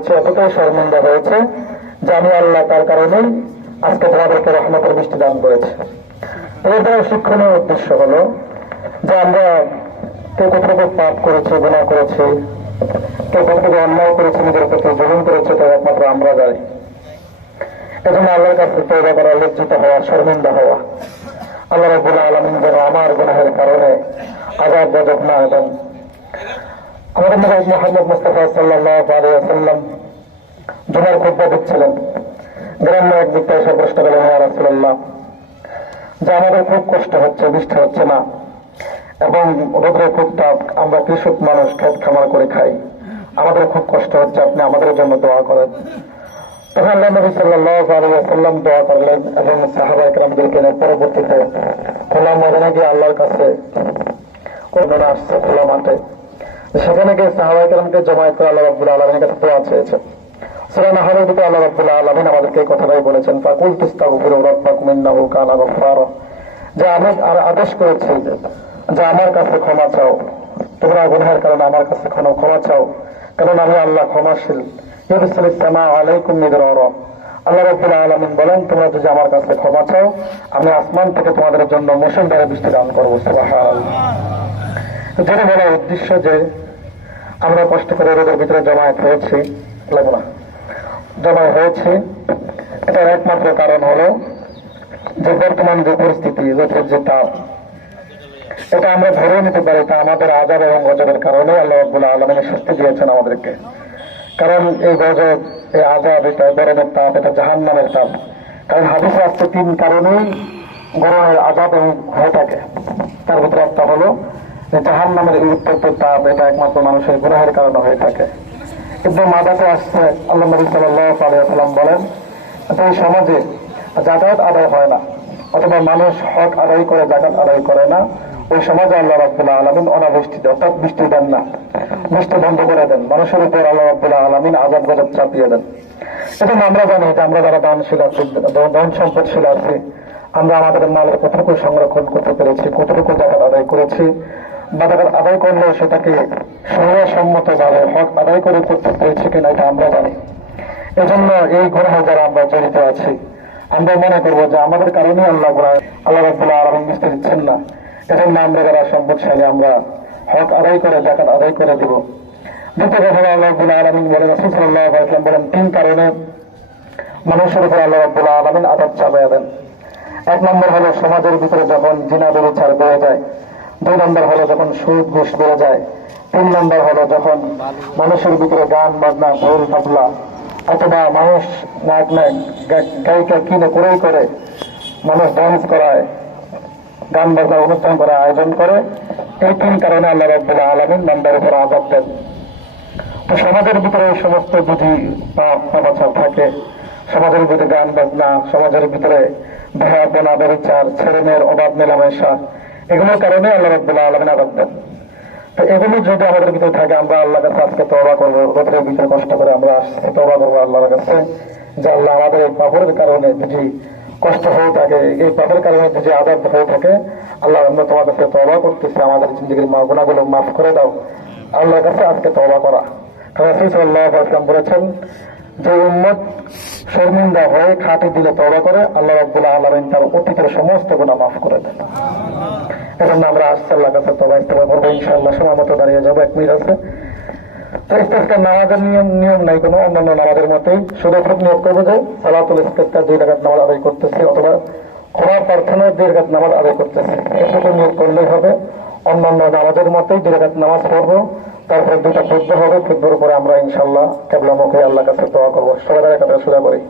হয়েছে এতটাই শর্মিন্দা হয়েছে আমি আল্লাহ তার কারণেই আজকে তোমাদেরকে রহমতের বৃষ্টি দান করেছে। এর শিক্ষণীয় উদ্দেশ্য হলো যে আমরা কেউ কতটুকু পাপ করেছে গুণা করেছে, কেউ কতটুকু অন্যায় করেছে, নিজের প্রতি জুলুম করেছে তা একমাত্র আমরা জানি। এজন্য আল্লাহর কাছে তৈরি করা, লজ্জিত হওয়া, শর্মিন্দা হওয়া। আল্লাহ রবুল আলমিন যেন আমার গুনাহের কারণে আজাদ গজব না এবং আমাদের খুব কষ্ট হচ্ছে আমরা কৃষক মানুষ খেত খামার করে খাই। আমাদের খুব কষ্ট হচ্ছে, আপনি আমাদের জন্য দোয়া করেন। তখন নবী আলিয়াল্লাম দোয়া করলেন এবং সাহাবা পরবর্তীতে খোলা ময়দানে গিয়ে আল্লাহর কাছে করোনা আসছে খোলা মাঠে। সেখানে গিয়ে সাহাবা একরামকে জমায়েত করে আল্লাহ রাব্বুল আলমিনের কাছে দোয়া চেয়েছে। আলমিন কারণে আমি আল্লাহ ক্ষমাশীল। আল্লাহ বলেন, তোমরা যদি আমার কাছে ক্ষমা চাও, আমি আসমান থেকে তোমাদের জন্য মুসলধারে বৃষ্টি দান করব। সুবহানাল্লাহ। যেটা বলার উদ্দেশ্য যে আমরা কষ্ট করে রোদের ভিতরে জমায়েত হয়েছি না। জমায়েত হয়েছি, এটার একমাত্র কারণ হলো যে বর্তমান যে পরিস্থিতি রোদের যে তাপ, এটা আমরা ধরে নিতে পারি তা আমাদের আজাব এবং গজবের কারণে আল্লাহ রব্বুল আলমিনের শাস্তি দিয়েছেন আমাদেরকে। কারণ এই গজব, এই আজাব, এটা গরমের তাপ, এটা জাহান নামের তাপ। কারণ হাদিসে আসছে তিন কারণেই গরমের আজাব এবং হয়ে থাকে। তার ভিতরে একটা হলো জাহান নামের উত্তপ্ত তাপ এটা একমাত্র মানুষের গুনাহের কারণে হয়ে থাকে। কিন্তু মাদাতে আসছে, আল্লাহ নবী বলেন এই সমাজে যাতায়াত আদায় হয় না। অথবা মানুষ হক আদায় করে জাকাত আদায় করে না। ওই সমাজে আল্লাহ রাব্বুল্লাহ আলমিন অর্থাৎ বৃষ্টি দেন না। বৃষ্টি বন্ধ করে দেন। মানুষের উপর আল্লাহ রাব্বুল্লাহ আলমিন আজাব গজব চাপিয়ে দেন। এবং আমরা জানি যে আমরা যারা দানশীল আছি, ধন সম্পদশীল আছি, আমরা আমাদের মালের কতটুকু সংরক্ষণ করতে পেরেছি, কতটুকু জাকাত আদায় করেছি বা জাকাত আদায় করলে সেটাকে সঙ্গত ভাবে হক আদায় করে করতে পেরেছি কিনা এটা আমরা জানি। এজন্য এই গুণাহ যারা আমরা জড়িত আছি, আমরা মনে করব যে আমাদের কারণে আল্লাহ আল্লাহ রাবুল্লাহ আলম মিশতে দিচ্ছেন না। এজন্য আমরা যারা সম্পদশালী, আমরা হক আদায় করে, জাকাত আদায় করে দিব। দ্বিতীয় কথা আল্লাহ রাবুল্লাহ আলমিন বলেন, রসুল বলেন, তিন কারণে মানুষের উপর আল্লাহ রাবুল্লাহ আলমিন আদাব চাপাইয়া দেন। এক নম্বর হলো সমাজের ভিতরে যখন জিনা ব্যবচার বেড়ে যায় দুই নম্বর হলো যখন সুদ ঘুষ বেড়ে যায়, তিন নম্বর হলো যখন মানুষের ভিতরে গান, বাজনা, ঢোল, তবলা অথবা মানুষ নাক নাক গায়িকা কিনে করেই করে, মানুষ ডান্স করায়, গান, বাজনা, অনুষ্ঠান করা আয়োজন করে, এই তিন কারণে আল্লাহ রব্বুল আলমিন নাম্বার উপর আজাদ দেন। তো সমাজের ভিতরে এই সমস্ত বুঝি পাপাচার থাকে। সমাজের ভিতরে গান, বাজনা, সমাজের ভিতরে ভয়াপনা ব্যবচার ছেলে মেয়ের অবাধ মেলামেশা এগুলোর কারণে আল্লাহ রব্বুল্লাহ আলমিন আবাদ দেন। তো এগুলো যদি আমাদের ভিতরে থাকে, আমরা আল্লাহ কাছে আজকে তবা করব। রোদের ভিতরে কষ্ট করে আমরা আসছি। তবা করব আল্লাহর কাছে। যে আল্লাহ আমাদের এই পাপের কারণে যদি কষ্ট হয়ে থাকে, এই পাপের কারণে যদি আদাব হয়ে থাকে, আল্লাহ আমরা তোমার কাছে তবা করতেছি। আমাদের জিন্দগির মা গুণাগুলো মাফ করে দাও। আল্লাহর কাছে আজকে তবা করা। কারণ সাল্লাহ আসলাম বলেছেন, যে উম্মত শর্মিন্দা হয়ে খাটি দিলে তবা করে, আল্লাহ রব্বুল্লাহ আলমিন তার অতীতের সমস্ত গুণা মাফ করে দেন। এজন্য আমরা আসছে আল্লাহ কাছে তবা ইস্তেমা করব, ইনশাআল্লাহ সময় মতো দাঁড়িয়ে যাব, এক মিনিট আছে। নিয়ম নাই অন্যান্য নামাজের মতোই। শুধু খুব নিয়োগ যে সালাতুল দুই নামাজ আদায় করতেছি, অথবা দুই নামাজ আদায় নিয়োগ করলেই হবে। অন্যান্য নামাজের দুই নামাজ পড়ব। তারপরে দুটা ফুটবো হবে ফুটবল উপরে আমরা ইনশাল্লাহ কেবলামুখে আল্লাহ কাছে দোয়া করব। সবাই একটা সোজা করি